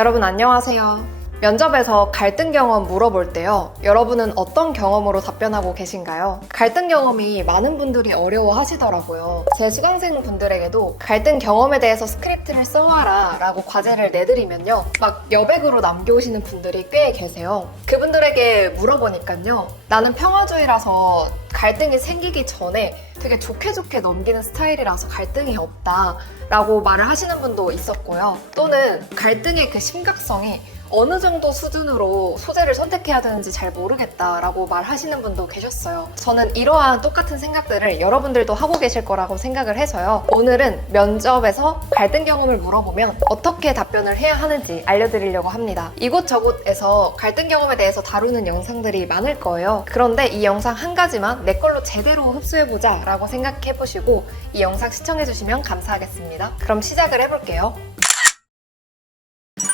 여러분 안녕하세요. 면접에서 갈등 경험 물어볼 때요. 여러분은 어떤 경험으로 답변하고 계신가요? 갈등 경험이 많은 분들이 어려워 하시더라고요. 제 수강생 분들에게도 갈등 경험에 대해서 스크립트를 써와라 라고 과제를 내드리면요. 막 여백으로 남겨오시는 분들이 꽤 계세요. 그분들에게 물어보니까요. 나는 평화주의라서 갈등이 생기기 전에 되게 좋게 좋게 넘기는 스타일이라서 갈등이 없다 라고 말을 하시는 분도 있었고요. 또는 갈등의 그 심각성이 어느 정도 수준으로 소재를 선택해야 되는지 잘 모르겠다라고 말하시는 분도 계셨어요. 저는 이러한 똑같은 생각들을 여러분들도 하고 계실 거라고 생각을 해서요. 오늘은 면접에서 갈등 경험을 물어보면 어떻게 답변을 해야 하는지 알려드리려고 합니다. 이곳저곳에서 갈등 경험에 대해서 다루는 영상들이 많을 거예요. 그런데 이 영상 한 가지만 내 걸로 제대로 흡수해보자 라고 생각해보시고 이 영상 시청해주시면 감사하겠습니다. 그럼 시작을 해볼게요.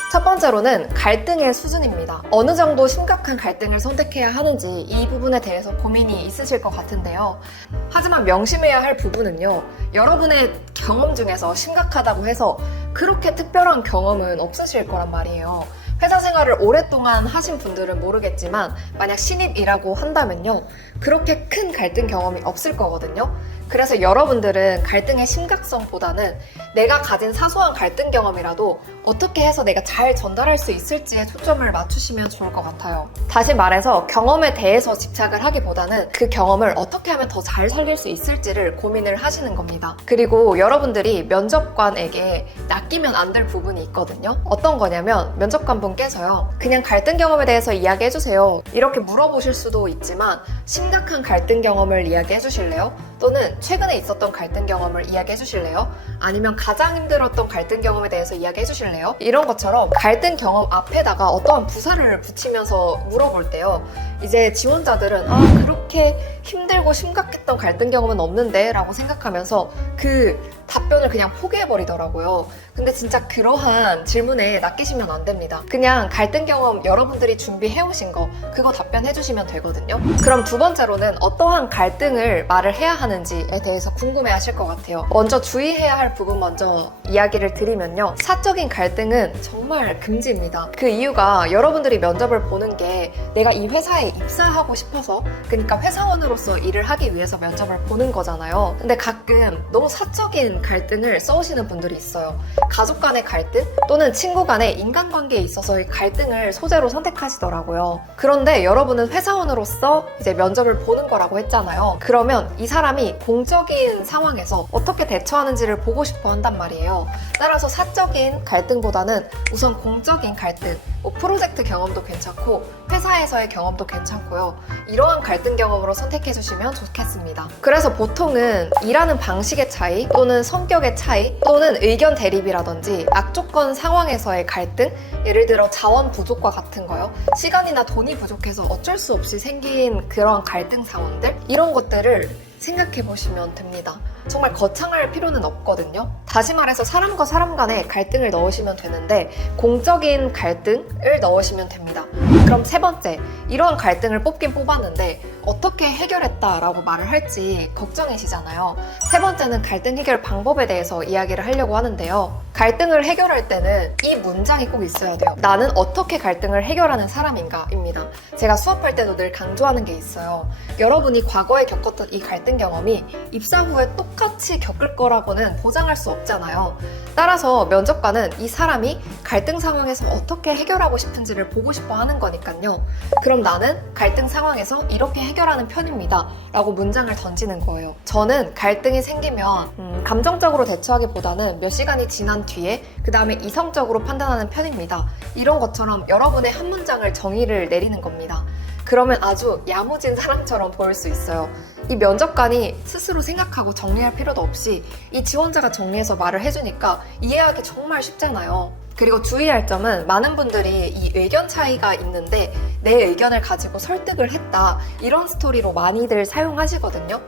첫 번째로는 갈등의 수준입니다. 어느 정도 심각한 갈등을 선택해야 하는지 이 부분에 대해서 고민이 있으실 것 같은데요. 하지만 명심해야 할 부분은요. 여러분의 경험 중에서 심각하다고 해서 그렇게 특별한 경험은 없으실 거란 말이에요. 회사 생활을 오랫동안 하신 분들은 모르겠지만 만약 신입이라고 한다면요. 그렇게 큰 갈등 경험이 없을 거거든요. 그래서 여러분들은 갈등의 심각성보다는 내가 가진 사소한 갈등 경험이라도 어떻게 해서 내가 잘 전달할 수 있을지에 초점을 맞추시면 좋을 것 같아요. 다시 말해서 경험에 대해서 집착을 하기보다는 그 경험을 어떻게 하면 더 잘 살릴 수 있을지를 고민을 하시는 겁니다. 그리고 여러분들이 면접관에게 낚이면 안 될 부분이 있거든요. 어떤 거냐면 면접관 분께서요. 그냥 갈등 경험에 대해서 이야기해 주세요. 이렇게 물어보실 수도 있지만 심각한 갈등 경험을 이야기해 주실래요? 또는 최근에 있었던 갈등 경험을 이야기해 주실래요? 아니면 가장 힘들었던 갈등 경험에 대해서 이야기해 주실래요? 이런 것처럼 갈등 경험 앞에다가 어떠한 부사를 붙이면서 물어볼 때요. 이제 지원자들은 아, 그렇게 힘들고 심각했던 갈등 경험은 없는데 라고 생각하면서 그 답변을 그냥 포기해버리더라고요. 근데 진짜 그러한 질문에 낚이시면 안 됩니다. 그냥 갈등 경험 여러분들이 준비해오신 거 그거 답변해주시면 되거든요. 그럼 두 번째로는 어떠한 갈등을 말을 해야 하는지에 대해서 궁금해 하실 것 같아요. 먼저 주의해야 할 부분 먼저 이야기를 드리면요. 사적인 갈등은 정말 금지입니다. 그 이유가 여러분들이 면접을 보는 게 내가 이 회사에 입사하고 싶어서 그러니까 회사원으로서 일을 하기 위해서 면접을 보는 거잖아요. 근데 가끔 너무 사적인 갈등을 써오시는 분들이 있어요. 가족 간의 갈등 또는 친구 간의 인간관계에 있어서의 갈등을 소재로 선택하시더라고요. 그런데 여러분은 회사원으로서 이제 면접을 보는 거라고 했잖아요. 그러면 이 사람이 공적인 상황에서 어떻게 대처하는지를 보고 싶어 한단 말이에요. 따라서 사적인 갈등보다는 우선 공적인 갈등, 뭐 프로젝트 경험도 괜찮고 회사에서의 경험도 괜찮고요. 이러한 갈등 경험으로 선택해 주시면 좋겠습니다. 그래서 보통은 일하는 방식의 차이 또는 성격의 차이 또는 의견 대립이라든지 악조건 상황에서의 갈등 예를 들어 자원 부족과 같은 거요. 시간이나 돈이 부족해서 어쩔 수 없이 생긴 그런 갈등 상황들 이런 것들을 생각해 보시면 됩니다. 정말 거창할 필요는 없거든요. 다시 말해서 사람과 사람 간의 갈등을 넣으시면 되는데 공적인 갈등을 넣으시면 됩니다. 그럼 세 번째, 이러한 갈등을 뽑긴 뽑았는데 어떻게 해결했다라고 말을 할지 걱정이시잖아요. 세 번째는 갈등 해결 방법에 대해서 이야기를 하려고 하는데요. 갈등을 해결할 때는 이 문장이 꼭 있어야 돼요. 나는 어떻게 갈등을 해결하는 사람인가입니다. 제가 수업할 때도 늘 강조하는 게 있어요. 여러분이 과거에 겪었던 이 갈등 경험이 입사 후에 똑 같이 겪을 거라고는 보장할 수 없잖아요. 따라서 면접관은 이 사람이 갈등 상황에서 어떻게 해결하고 싶은지를 보고 싶어 하는 거니까요. 그럼 나는 갈등 상황에서 이렇게 해결하는 편입니다. 라고 문장을 던지는 거예요. 저는 갈등이 생기면 음, 감정적으로 대처하기보다는 몇 시간이 지난 뒤에 그 다음에 이성적으로 판단하는 편입니다. 이런 것처럼 여러분의 한 문장을 정의를 내리는 겁니다. 그러면 아주 야무진 사람처럼 보일 수 있어요. 이 면접관이 스스로 생각하고 정리할 필요도 없이 이 지원자가 정리해서 말을 해주니까 이해하기 정말 쉽잖아요. 그리고 주의할 점은 많은 분들이 이 의견 차이가 있는데 내 의견을 가지고 설득을 했다 이런 스토리로 많이들 사용하시거든요.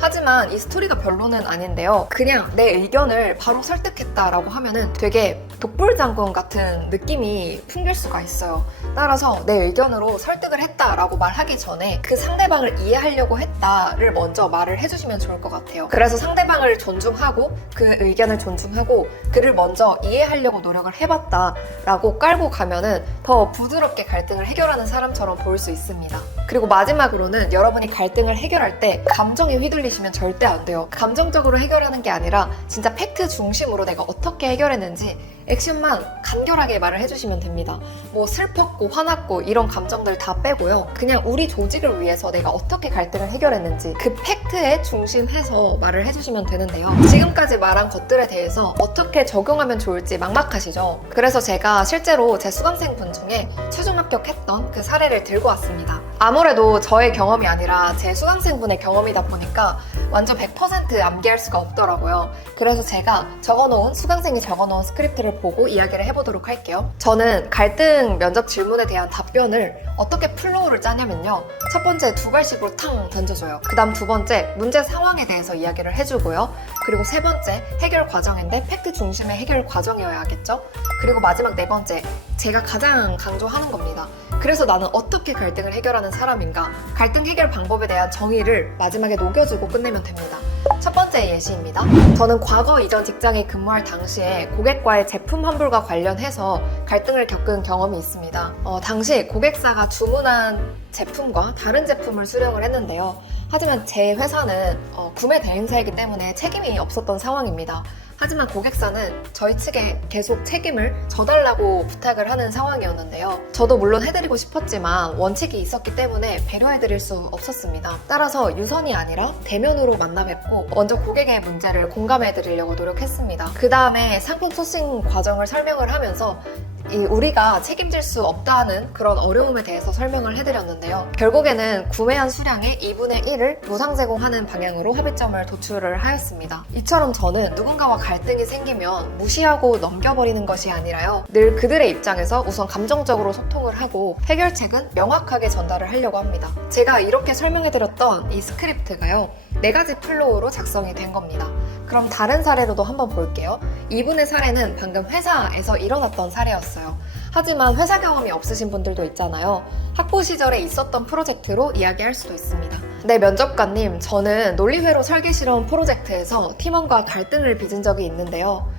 하지만 이 스토리가 별로는 아닌데요. 그냥 내 의견을 바로 설득했다라고 하면은 되게 독불장군 같은 느낌이 풍길 수가 있어요. 따라서 내 의견으로 설득을 했다라고 말하기 전에 그 상대방을 이해하려고 했다를 먼저 말을 해주시면 좋을 것 같아요. 그래서 상대방을 존중하고 그 의견을 존중하고 그를 먼저 이해하려고 노력을 해봤 힘들었다라고 깔고 가면은 더 부드럽게 갈등을 해결하는 사람 처럼 보일 수 있습니다. 그리고 마지막으로는 여러분이 갈등을 해결할 때 감정에 휘둘리시면 절대 안 돼요. 감정적으로 해결하는 게 아니라 진짜 팩트 중심으로 내가 어떻게 해결했는지 액션만 간결하게 말을 해주시면 됩니다. 뭐 슬펐고 화났고 이런 감정들 다 빼고요. 그냥 우리 조직을 위해서 내가 어떻게 갈등을 해결했는지 그 팩트에 중심해서 말을 해주시면 되는데요. 지금까지 말한 것들에 대해서 어떻게 적용하면 좋을지 막막하시죠? 그래서 제가 실제로 제 수강생 분 중에 최종 합격했던 그 사례를 들고 왔습니다. 아무래도 저의 경험이 아니라 제 수강생분의 경험이다 보니까 완전 100% 암기할 수가 없더라고요. 그래서 제가 적어놓은 수강생이 적어놓은 스크립트를 보고 이야기를 해보도록 할게요. 저는 갈등 면접 질문에 대한 답변을 어떻게 플로우를 짜냐면요. 첫 번째 두발식으로 탕 던져줘요. 그 다음 두 번째 문제 상황에 대해서 이야기를 해주고요. 그리고 세 번째 해결 과정인데 팩트 중심의 해결 과정이어야겠죠. 그리고 마지막 네 번째 제가 가장 강조하는 겁니다. 그래서 나는 어떻게 갈등을 해결하는 사람인가? 갈등 해결 방법에 대한 정의를 마지막에 녹여주고 끝내면 됩니다. 첫 번째 예시입니다. 저는 과거 이전 직장에 근무할 당시에 고객과의 제품 환불과 관련해서 갈등을 겪은 경험이 있습니다. 어, 당시 고객사가 주문한 제품과 다른 제품을 수령을 했는데요. 하지만 제 회사는 어, 구매 대행사이기 때문에 책임이 없었던 상황입니다. 하지만 고객사는 저희 측에 계속 책임을 져달라고 부탁을 하는 상황이었는데요. 저도 물론 해드리고 싶었지만 원칙이 있었기 때문에 배려해드릴 수 없었습니다. 따라서 유선이 아니라 대면으로 만나 뵙고 먼저 고객의 문제를 공감해드리려고 노력했습니다. 그 다음에 상품 소싱 과정을 설명을 하면서 이 우리가 책임질 수 없다는 그런 어려움에 대해서 설명을 해드렸는데요. 결국에는 구매한 수량의 2분의 1을 무상 제공하는 방향으로 합의점을 도출을 하였습니다. 이처럼 저는 누군가와 갈등이 생기면 무시하고 넘겨버리는 것이 아니라요. 늘 그들의 입장에서 우선 감정적으로 소통을 하고 해결책은 명확하게 전달을 하려고 합니다. 제가 이렇게 설명해드렸던 이 스크립트가요. 네 가지 플로우로 작성이 된 겁니다. 그럼 다른 사례로도 한번 볼게요. 이분의 사례는 방금 회사에서 일어났던 사례였어요. 하지만 회사 경험이 없으신 분들도 있잖아요. 학부 시절에 있었던 프로젝트로 이야기할 수도 있습니다. 네, 면접관님, 저는 논리회로 설계 실험 프로젝트에서 팀원과 갈등을 빚은 적이 있는데요.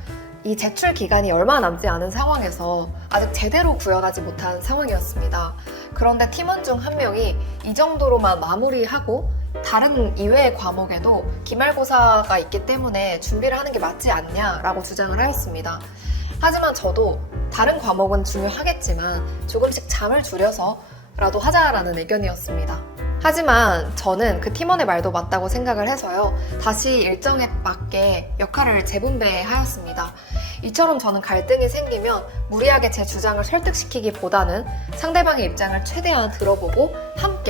이 제출 기간이 얼마 남지 않은 상황에서 아직 제대로 구현하지 못한 상황이었습니다. 그런데 팀원 중 한 명이 이 정도로만 마무리하고 다른 이외의 과목에도 기말고사가 있기 때문에 준비를 하는 게 맞지 않냐라고 주장을 하였습니다. 하지만 저도 다른 과목은 중요하겠지만 조금씩 잠을 줄여서라도 하자라는 의견이었습니다. 하지만 저는 그 팀원의 말도 맞다고 생각을 해서요. 다시 일정에 맞게 역할을 재분배하였습니다. 이처럼 저는 갈등이 생기면 무리하게 제 주장을 설득시키기보다는 상대방의 입장을 최대한 들어보고 함께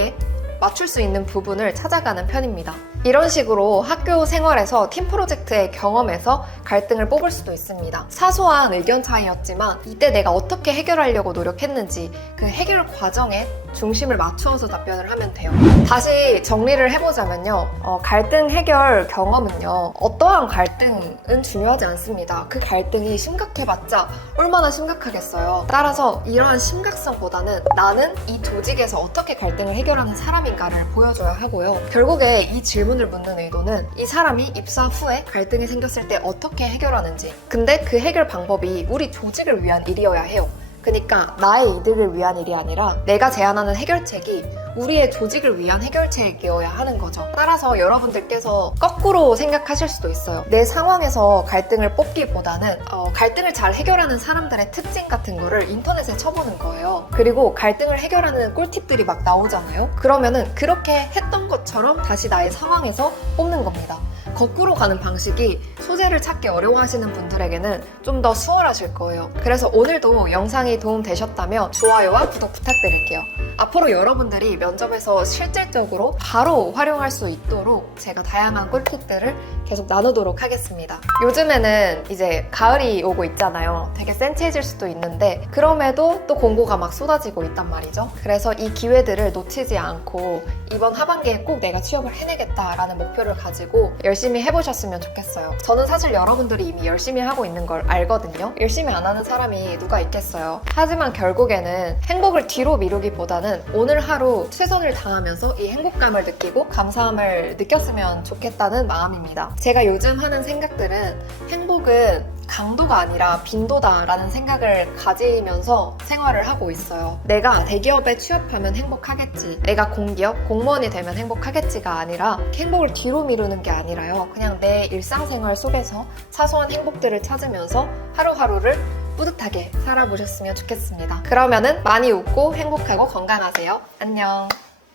맞출 수 있는 부분을 찾아가는 편입니다. 이런 식으로 학교 생활에서 팀 프로젝트의 경험에서 갈등을 뽑을 수도 있습니다. 사소한 의견 차이였지만 이때 내가 어떻게 해결하려고 노력했는지 그 해결 과정에 중심을 맞추어서 답변을 하면 돼요. 다시 정리를 해보자면요. 어, 갈등 해결 경험은요. 어떠한 갈등은 중요하지 않습니다. 그 갈등이 심각해봤자 얼마나 심각하겠어요. 따라서 이러한 심각성보다는 나는 이 조직에서 어떻게 갈등을 해결하는 사람인가를 보여줘야 하고요. 결국에 이 질문을 묻는 의도는 이 사람이 입사 후에 갈등이 생겼을 때 어떻게 해결하는지. 근데 그 해결 방법이 우리 조직을 위한 일이어야 해요. 그러니까 나의 이득을 위한 일이 아니라 내가 제안하는 해결책이 우리의 조직을 위한 해결책이어야 하는 거죠. 따라서 여러분들께서 거꾸로 생각하실 수도 있어요. 내 상황에서 갈등을 뽑기보다는 어, 갈등을 잘 해결하는 사람들의 특징 같은 거를 인터넷에 쳐보는 거예요. 그리고 갈등을 해결하는 꿀팁들이 막 나오잖아요. 그러면은 그렇게 했던 것처럼 다시 나의 상황에서 뽑는 겁니다. 거꾸로 가는 방식이 소재를 찾기 어려워하시는 분들에게는 좀 더 수월하실 거예요. 그래서 오늘도 영상이 도움되셨다면 좋아요와 구독 부탁드릴게요. 앞으로 여러분들이 면접에서 실질적으로 바로 활용할 수 있도록 제가 다양한 꿀팁들을 계속 나누도록 하겠습니다. 요즘에는 이제 가을이 오고 있잖아요. 되게 센치해질 수도 있는데 그럼에도 또 공고가 막 쏟아지고 있단 말이죠. 그래서 이 기회들을 놓치지 않고 이번 하반기에 꼭 내가 취업을 해내겠다라는 목표를 가지고 열심히 해보셨으면 좋겠어요. 저는 사실 여러분들이 이미 열심히 하고 있는 걸 알거든요. 열심히 안 하는 사람이 누가 있겠어요. 하지만 결국에는 행복을 뒤로 미루기보다는 오늘 하루 최선을 다하면서 이 행복감을 느끼고 감사함을 느꼈으면 좋겠다는 마음입니다. 제가 요즘 하는 생각들은 행복은 강도가 아니라 빈도다라는 생각을 가지면서 생활을 하고 있어요. 내가 대기업에 취업하면 행복하겠지. 내가 공기업, 공무원이 되면 행복하겠지가 아니라 행복을 뒤로 미루는 게 아니라요. 그냥 내 일상생활 속에서 사소한 행복들을 찾으면서 하루하루를 뿌듯하게 살아보셨으면 좋겠습니다. 그러면은 많이 웃고 행복하고 건강하세요. 안녕.